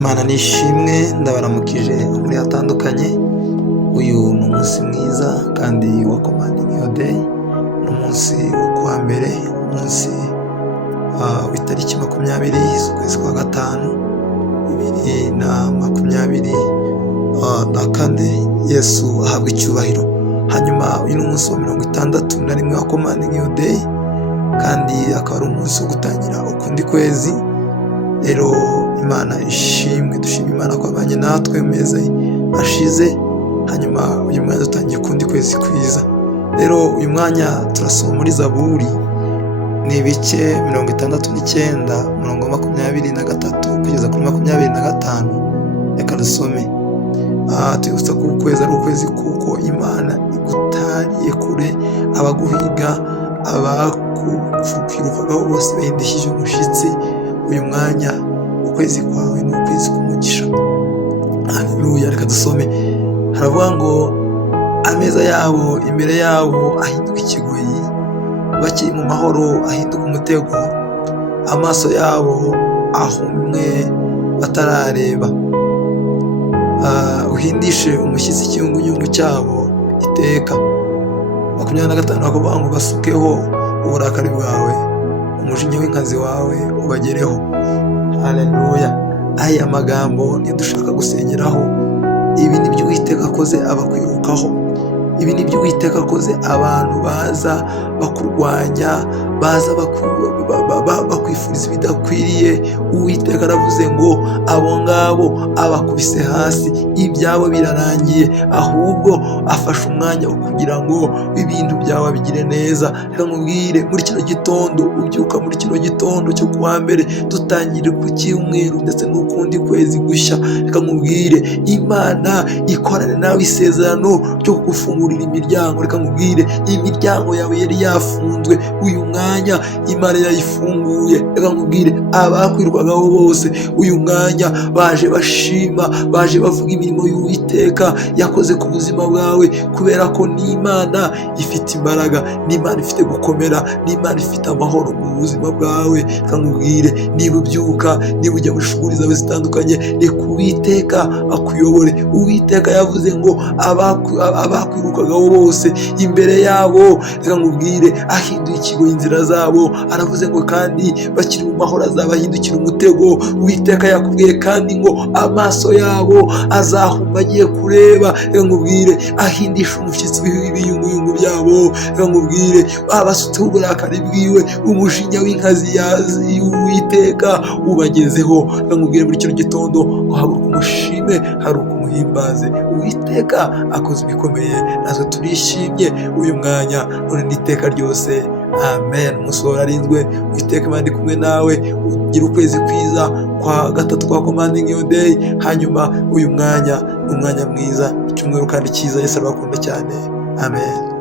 Imana nishimwe, ndabaramukije muri hatandukanye. Uyu ni umunsi mwiza kandi wa Commanding Your Day, ni umunsi wo kuwa mbere, umunsi w'itariki 20 z'ukwezi kwa gatanu 2024. Yesu ahabwa icyubahiro. Hanyuma uyu ni umunsi wa 61 wa Commanding Your Day, kandi akaba ari umunsi wo gutangira ukundi kwezi. Rero Imana ishimwe, dushima Imana ko abanye natwe mu mezi ashize. Hanyuma uyu mwanya dutangiye ukundi kwezi kwiza. Rero uyu mwanya turasoma muri Zaburi, ni ibice 69 umurongo wa 23 kugeza kuri 25. Reka dusome. Twibutsa ko ukwezi ari ukwezi kuko Imana igutariye kure abaguhiga, abakukwirukaho bose bahindishije umushyitsi. Uyu mwanya ukwezi kwawe ni ukwezi k'umugisha. Haleluya. Reka dusome. Haravuga ngo ameza yabo imbere yabo ahinduka ikigoyi, bakiri mu mahoro ahinduka umutego, amaso yabo ahumwe batarareba. Uhindishe umushyitsi ikinyugunyugu cyabo iteka. 25 bakavuga ngo basukeho uburakari bwawe, umujinya w'inkazi wawe ubagereho. Haleluya. Aya magambo niyo dushaka gusengeraho. Ibi ni byo Uwiteka akoze abakwirukaho. Ibi ni byo Uwiteka akoze abantu baza bakurwanya, baza bakwifuriza ibidakwiriye. Uwiteka aravuze ngo abo ngabo abakubise hasi, ibyabo birarangiye, ahubwo afashe umwanya wo kugira ngo ibintu byawe bigire neza. Reka nkubwire, muri kino gitondo ubyuka muri kino gitondo cyo kuwa mbere, dutangire ku cyumweru ndetse n'ukundi kwezi gushya. Reka nkubwire, Imana ikorane nawe isezerano ryo kugufungurira imiryango. Reka nkubwire, imiryango yawe yari yafunzwe, uyu mwanya Imana yayifunguye. Reka nkubwire, abakwirwagaho bose uyu mwanya baje bashima, baje bavuga imirimo y'Uwiteka yakoze ku buzima bwawe, kubera ko ni Imana ifite imbaraga, ni Imana ifite gukomera, ni Imana ifite amahoro mu buzima bwawe. Reka nkubwire, niba ubyuka, niba ujya muri shughuli zawe zitandukanye, reka Uwiteka akuyobore. Uwiteka yavuze ngo abakwirukagaho bose imbere yabo, reka nkubwire, ahinduye ikigoyi inzira zabo. Aravuze ngo kandi bakiri mu mahoro azabahindukira umutego. Uwiteka yakubwiye kandi ngo amaso yabo azahuma agiye kureba. Reka nkubwire, ahindisha umushyitsi w'ibiyunguyungu byabo. Reka nkubwire, abasutseho uburakari bwiwe, umujinya w'inkazi y'Uwiteka ubagezeho. Reka nkubwire, muri kino gitondo ngo haguruka umushime, haguruka umuhimbaze. Uwiteka akoze ibikomeye, natwe turishimye uyu mwanya none n'iteka ryose. Amen. Umunsi wawe urarinzwe, Uwiteka Imana iri kumwe nawe. Ugira ukwezi kwiza kwa gatatu kwa Commanding Your Day. Hanyuma uyu mwanya ni umwanya mwiza, icyumweru kandi cyiza. Yesu arabakunda cyane. Amen.